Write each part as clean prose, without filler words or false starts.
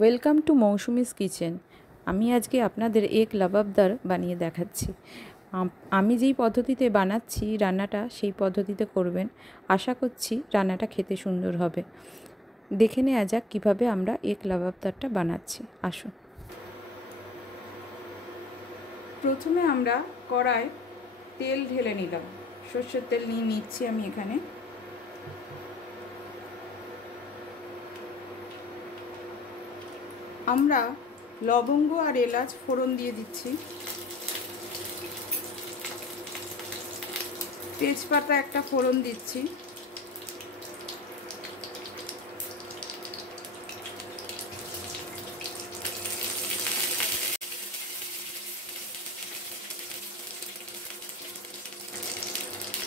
Welcome to Mousumi's kitchen. আমি আজকে আপনাদের এক লাবাবদার বানিয়ে দেখাচ্ছি। আমি যেই পদ্ধতিতে বানাচ্ছি রান্নাটা সেই পদ্ধতিতে করবেন। আশা করছি রান্নাটা খেতে সুন্দর হবে। দেখে নেওয়া যাক কীভাবে আমরা এক লাবাবদারটা বানাচ্ছি। আসুন। প্রথমে আমরা কড়ায় তেল ঢেলে নিলাম। সর্ষের তেল নিয়ে নিচ্ছি আমি এখানে। আমরা লবঙ্গ আর এলাচ ফোড়ন দিয়ে দিচ্ছি। তেজপাতা একটা ফোড়ন দিচ্ছি।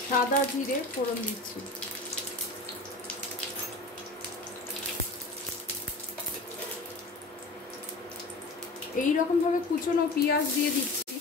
সাদা জিরে ফোড়ন দিচ্ছি। এই রকম ভাবে কুচনো পেঁয়াজ দিয়ে দিচ্ছি।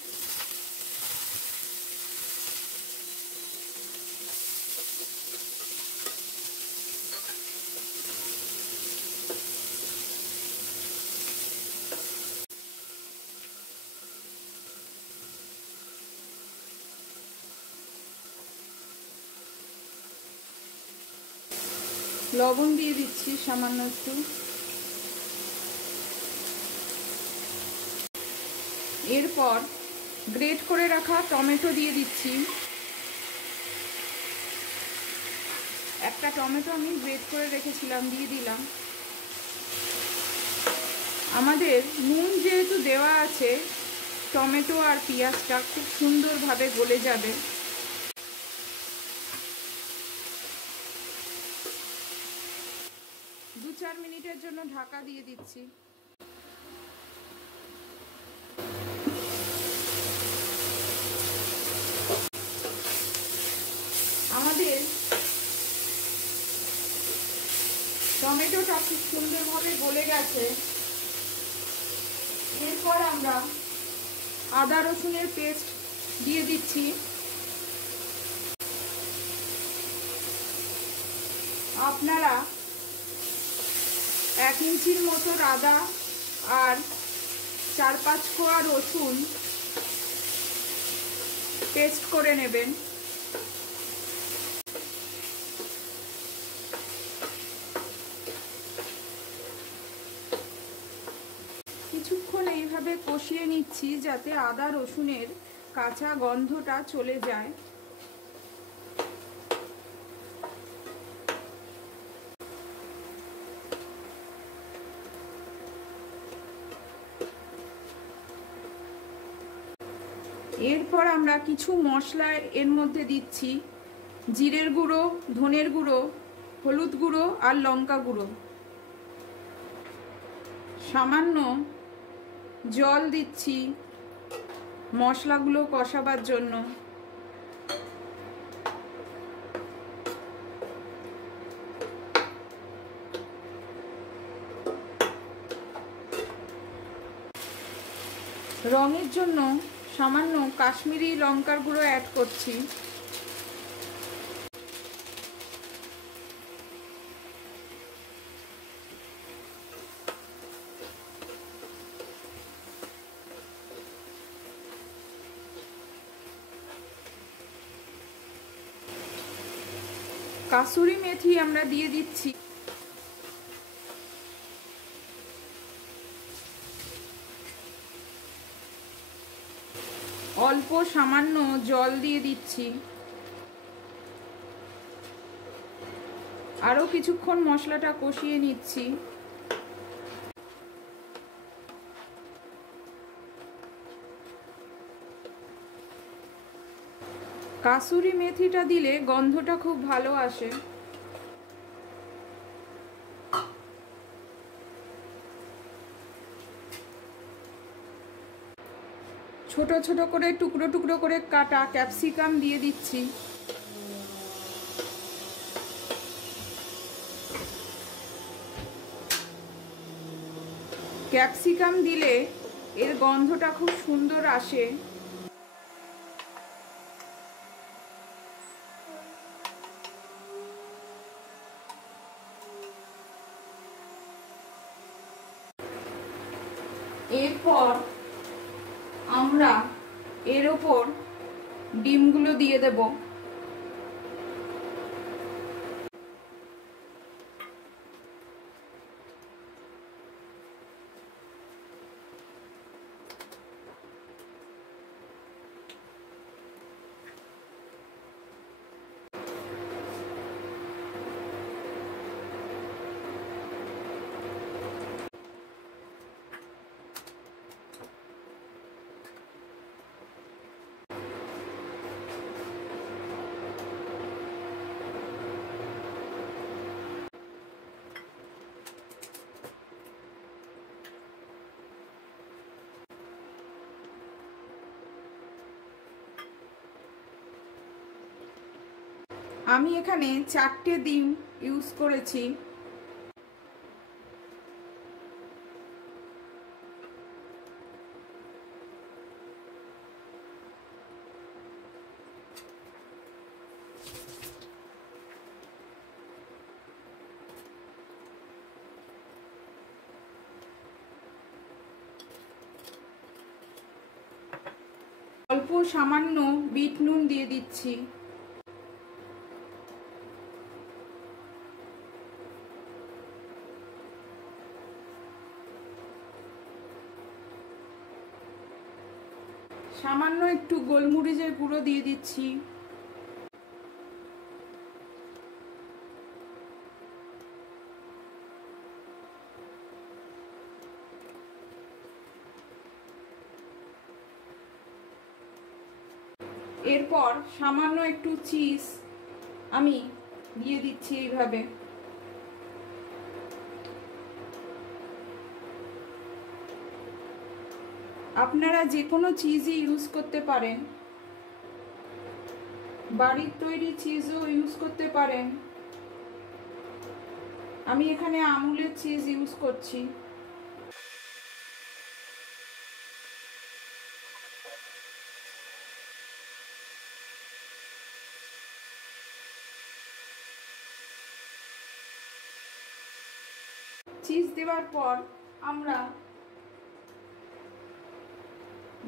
লবণ দিয়ে দিচ্ছি সামান্য একটু। এরপর গ্রেট করে রাখা টমেটো দিয়ে দিচ্ছি। একটা টমেটো আমি গ্রেট করে রেখেছিলাম, দিয়ে দিলাম। আমাদের নুন যেহেতু দেওয়া আছে, টমেটো আর পেঁয়াজটা খুব সুন্দরভাবে গলে যাবে। 2-4 মিনিটের জন্য ঢাকা দিয়ে দিচ্ছি। আমাদের টমেটোটা খুব সুন্দরভাবে গলে গেছে। এরপর আমরা আদা রসুনের পেস্ট দিয়ে দিচ্ছি। আপনারা 1 ইঞ্চির মতো আদা আর 4-5 কোয়া রসুন পেস্ট করে নেবেন। কিছুক্ষণ এইভাবে কষিয়ে নিচ্ছি যাতে আদা রসুনের কাঁচা গন্ধটা চলে যায়। এরপর আমরা কিছু মশলা এর মধ্যে দিচ্ছি। জিরের গুঁড়ো, ধনের গুঁড়ো, হলুদ গুঁড়ো আর লঙ্কা গুঁড়ো। সামান্য জল দিচ্ছি মশলাগুলো কষাবার জন্য। রঙের জন্য সামান্য কাশ্মীরি লঙ্কার গুঁড়ো অ্যাড করছি। কাসুরি মেথি আমরা দিয়ে দিচ্ছি। অল্প সামান্য জল দিয়ে দিচ্ছি। আরও কিছুক্ষণ মশলাটা কষিয়ে নিচ্ছি। কাসুরি মেথিটা দিলে গন্ধটা খুব ভালো আসে। ছোট ছোট করে টুকরো টুকরো করে কাটা ক্যাপসিকাম দিয়ে দিচ্ছি। ক্যাপসিকাম দিলে এর গন্ধটা খুব সুন্দর আসে। এরপর আমরা এর ওপর ডিমগুলো দিয়ে দেব। আমি এখানে 4টে ডিম ইউজ করেছি। অল্প সামান্য বিট নুন দিয়ে দিচ্ছি। সামান্য একটু গোলমরিচের গুঁড়ো দিয়ে দিচ্ছি। এরপর সামান্য একটু চিজ আমি দিয়ে দিচ্ছি এইভাবে। আপনারা যে কোনো চিজই ইউজ করতে পারেন, বাড়ির তৈরি চিজও ইউজ করতে পারেন। আমি এখানে আমুলের চিজ ইউজ করছি। চিজ দেওয়ার পর আমরা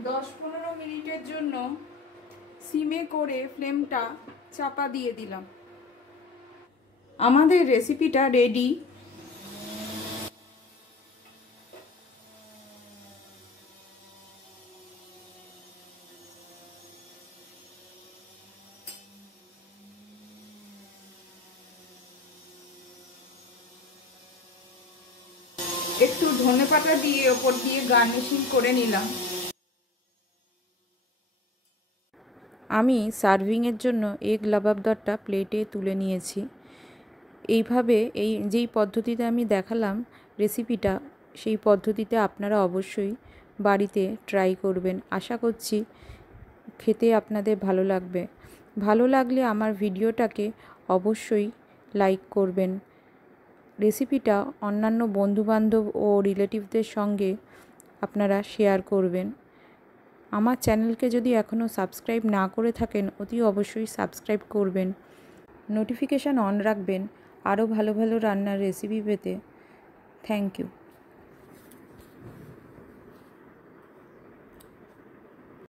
10-15 মিনিটের জন্য সিমে করে ফ্লেমটা চাপা দিয়ে দিলাম। আমাদের রেসিপিটা রেডি। একটু ধনেপাতা দিয়ে ওপর দিয়ে গার্নিশিং করে নিলাম। আমি সার্ভিংয়ের জন্য এগ লাবাবদারটা প্লেটে তুলে নিয়েছি। এইভাবে যেই পদ্ধতিতে আমি দেখালাম রেসিপিটা, সেই পদ্ধতিতে আপনারা অবশ্যই বাড়িতে ট্রাই করবেন। আশা করছি খেতে আপনাদের ভালো লাগবে। ভালো লাগলে আমার ভিডিওটাকে অবশ্যই লাইক করবেন। রেসিপিটা অন্যান্য বন্ধুবান্ধব ও রিলেটিভদের সঙ্গে আপনারা শেয়ার করবেন। আমার চ্যানেলকে যদি এখনও সাবস্ক্রাইব না করে থাকেন অতি অবশ্যই সাবস্ক্রাইব করবেন, নোটিফিকেশান অন রাখবেন আরও ভালো ভালো রান্নার রেসিপি পেতে। Thank you.